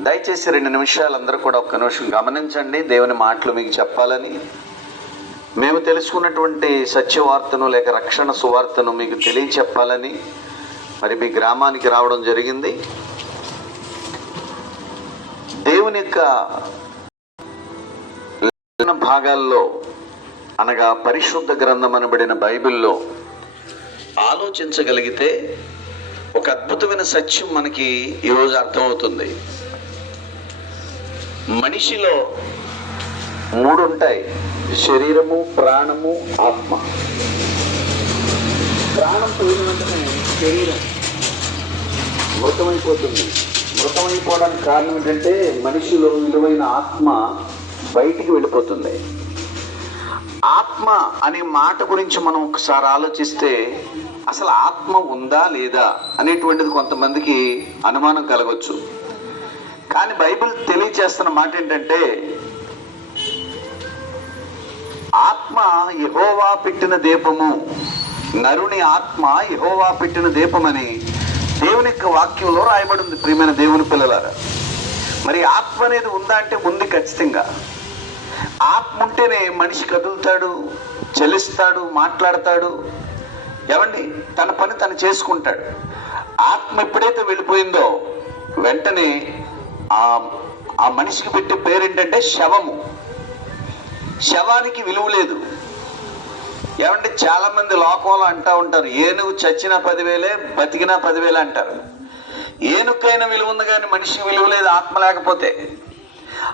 దయచేసి రెండు నిమిషాలు అందరూ కూడా ఒక్క నిమిషం గమనించండి. దేవుని మాటలు మీకు చెప్పాలని. మేము తెలుసుకున్నటువంటి సత్యవార్తను లేక రక్షణ సువార్తను మీకు తెలియచెప్పాలని మరి మీ గ్రామానికి రావడం జరిగింది. దేవుని యొక్క భాగాల్లో అనగా పరిశుద్ధ గ్రంథం అనబడిన బైబిల్లో ఆలోచించగలిగితే ఒక అద్భుతమైన సత్యం మనకి ఈరోజు అర్థమవుతుంది. మనిషిలో మూడు ఉంటాయి శరీరము ప్రాణము ఆత్మ. ప్రాణం పోయిన వెంటనే శరీరం మృతమైపోతుంది. మృతమైపోవడానికి కారణం ఏంటంటే మనిషిలో విలువైన ఆత్మ బయటికి వెళ్ళిపోతుంది. ఆత్మ అనే మాట గురించి మనం ఒకసారి ఆలోచిస్తే అసలు ఆత్మ ఉందా లేదా అనేటువంటిది కొంతమందికి అనుమానం కలగవచ్చు కానీ బైబిల్ తెలియజేస్తున్న మాట ఏంటంటే ఆత్మ యహోవా పెట్టిన దీపము నరుని ఆత్మ యహోవా పెట్టిన దీపమని దేవుని యొక్క వాక్యంలో రాయబడింది ప్రియమైన దేవుని పిల్లలారా. మరి ఆత్మ అనేది ఉందా అంటే ఉంది ఖచ్చితంగా. ఆత్మ ఉంటేనే మనిషి కదులుతాడు చలిస్తాడు మాట్లాడతాడు ఏమండి తన పని తను చేసుకుంటాడు. ఆత్మ ఎప్పుడైతే వెళ్ళిపోయిందో వెంటనే ఆ ఆ మనిషికి పెట్టే పేరేంటంటే శవము. శవానికి విలువ లేదు. ఏమంటే చాలా మంది లోకంలో అంటూ ఉంటారు ఏనుగు చచ్చినా పదివేలే బతికినా పదివేలే అంటారు. ఏనుకైనా విలువ ఉంది కానీ మనిషి విలువ లేదు ఆత్మ లేకపోతే.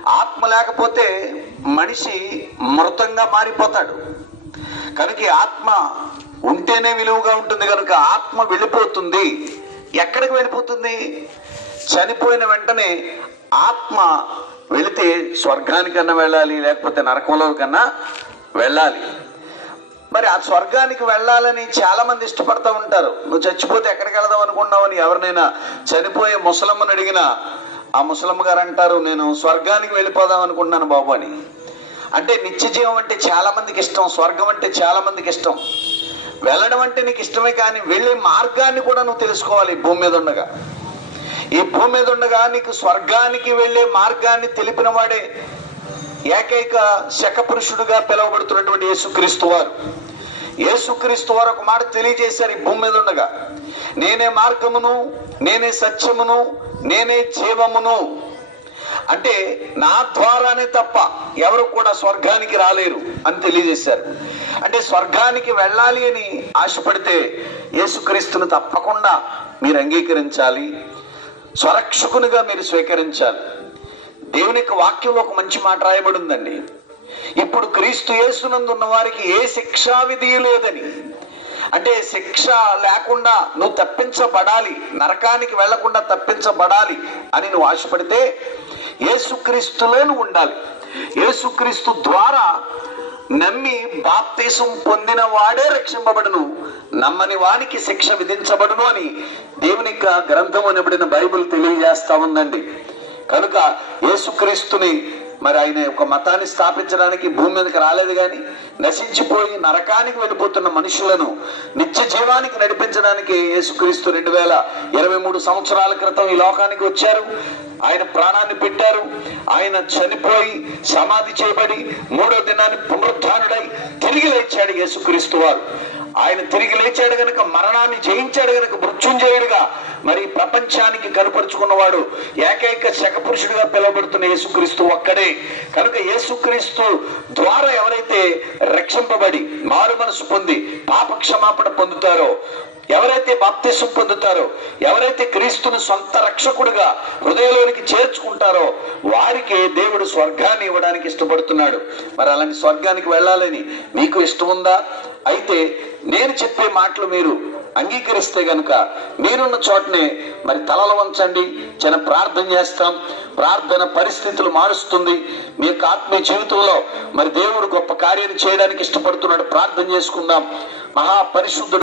ఆత్మ లేకపోతే మనిషి మృతంగా మారిపోతాడు. కనుక ఆత్మ ఉంటేనే విలువగా ఉంటుంది కనుక ఆత్మ వెళ్ళిపోతుంది. ఎక్కడికి వెళ్ళిపోతుంది? చనిపోయిన వెంటనే ఆత్మ వెళితే స్వర్గానికన్నా వెళ్ళాలి లేకపోతే నరకంలో కన్నా వెళ్ళాలి. మరి ఆ స్వర్గానికి వెళ్ళాలని చాలా మంది ఇష్టపడతా ఉంటారు. నువ్వు చచ్చిపోతే ఎక్కడికి వెళదాం అనుకున్నావు అని ఎవరినైనా చనిపోయే ముసలమ్మని అడిగినా ఆ ముసలమ్మ గారు అంటారు నేను స్వర్గానికి వెళ్ళిపోదాం అనుకున్నాను బాబు అని. అంటే నిత్య జీవం అంటే చాలా మందికి ఇష్టం స్వర్గం అంటే చాలా మందికి ఇష్టం. వెళ్ళడం అంటే నీకు ఇష్టమే కానీ వెళ్ళే మార్గాన్ని కూడా నువ్వు తెలుసుకోవాలి భూమి మీద ఉండగా. ఈ భూమి మీద ఉండగా నీకు స్వర్గానికి వెళ్ళే మార్గాన్ని తెలిపిన వాడే ఏకైక శకపురుషుడుగా పిలువబడుతున్నటువంటి యేసుక్రీస్తు వారు. యేసుక్రీస్తు వారు ఒక మాట తెలియజేశారు ఈ భూమి మీద ఉండగా నేనే మార్గమును నేనే సత్యమును నేనే జీవమును. అంటే నా ద్వారానే తప్ప ఎవరు కూడా స్వర్గానికి రాలేరు అని తెలియజేశారు. అంటే స్వర్గానికి వెళ్ళాలి అని ఆశపడితే యేసుక్రీస్తును తప్పకుండా మీరు అంగీకరించాలి. స్వరక్షకునిగా మీరు స్వీకరించాలి. దేవునికి వాక్యంలో ఒక మంచి మాట రాయబడి ఉందండి ఇప్పుడు క్రీస్తు యేసునందు ఉన్న వారికి ఏ శిక్షా విధి లేదని. అంటే శిక్ష లేకుండా నువ్వు తప్పించబడాలి నరకానికి వెళ్ళకుండా తప్పించబడాలి అని నువ్వు ఆశపడితే ఏసుక్రీస్తులే నువ్వు ఉండాలి. ఏసుక్రీస్తు ద్వారా నమ్మి బాప్తీసం పొందిన వాడే రక్షింపబడును. నమ్మని వానికి శిక్ష విధించబడును అని దేవుని యొక్క గ్రంథం అనబడిన బైబిల్ తెలియజేస్తా ఉందండి. కనుక యేసుక్రీస్తుని మరి ఆయన ఒక మతాన్ని స్థాపించడానికి భూమి మీదకి రాలేదు కానీ నశించిపోయి నరకానికి వెళ్ళిపోతున్న మనుషులను నిత్య జీవానికి నడిపించడానికి యేసుక్రీస్తు రెండు వేల ఇరవై మూడు సంవత్సరాల క్రితం ఈ లోకానికి వచ్చారు. ఆయన ప్రాణాన్ని పెట్టారు. ఆయన చనిపోయి సమాధి చేయబడి మూడో దినాన్ని పునరుద్ధానుడై తిరిగి లేచాడు యేసుక్రీస్తు వారు. ఆయన తిరిగి లేచాడు గనుక మరణాన్ని జయించాడు గనుక మృత్యుంజయుడుగా. మరి ప్రపంచానికి కనపరుచుకున్నవాడు ఏకైక శకపురుషుడిగా పిలువబడుతున్న యేసుక్రీస్తు ఒక్కడే. కనుక యేసుక్రీస్తు ద్వారా ఎవరైతే రక్షింపబడి మారు మనసు పొంది పాప క్షమాపణ పొందుతారో ఎవరైతే బాప్తిసం పొందుతారో ఎవరైతే క్రీస్తుని సొంత రక్షకుడుగా హృదయంలోనికి చేర్చుకుంటారో వారికి దేవుడు స్వర్గాన్ని ఇవ్వడానికి ఇష్టపడుతున్నాడు. మరి అలాంటి స్వర్గానికి వెళ్ళాలని మీకు ఇష్టం ఉందా అయితే నేను చెప్పే మాటలు మీరు అంగీకరిస్తే గనుక మీరున్న చోటనే మరి తలలు వంచండి చిన్న ప్రార్థన చేస్తాం. ప్రార్థన పరిస్థితులు మారుస్తుంది. మీ యొక్క ఆత్మీయ జీవితంలో మరి దేవుడు గొప్ప కార్యాన్ని చేయడానికి ఇష్టపడుతున్నాడు. ప్రార్థన చేసుకుందాం. మహాపరిశుద్ధుడు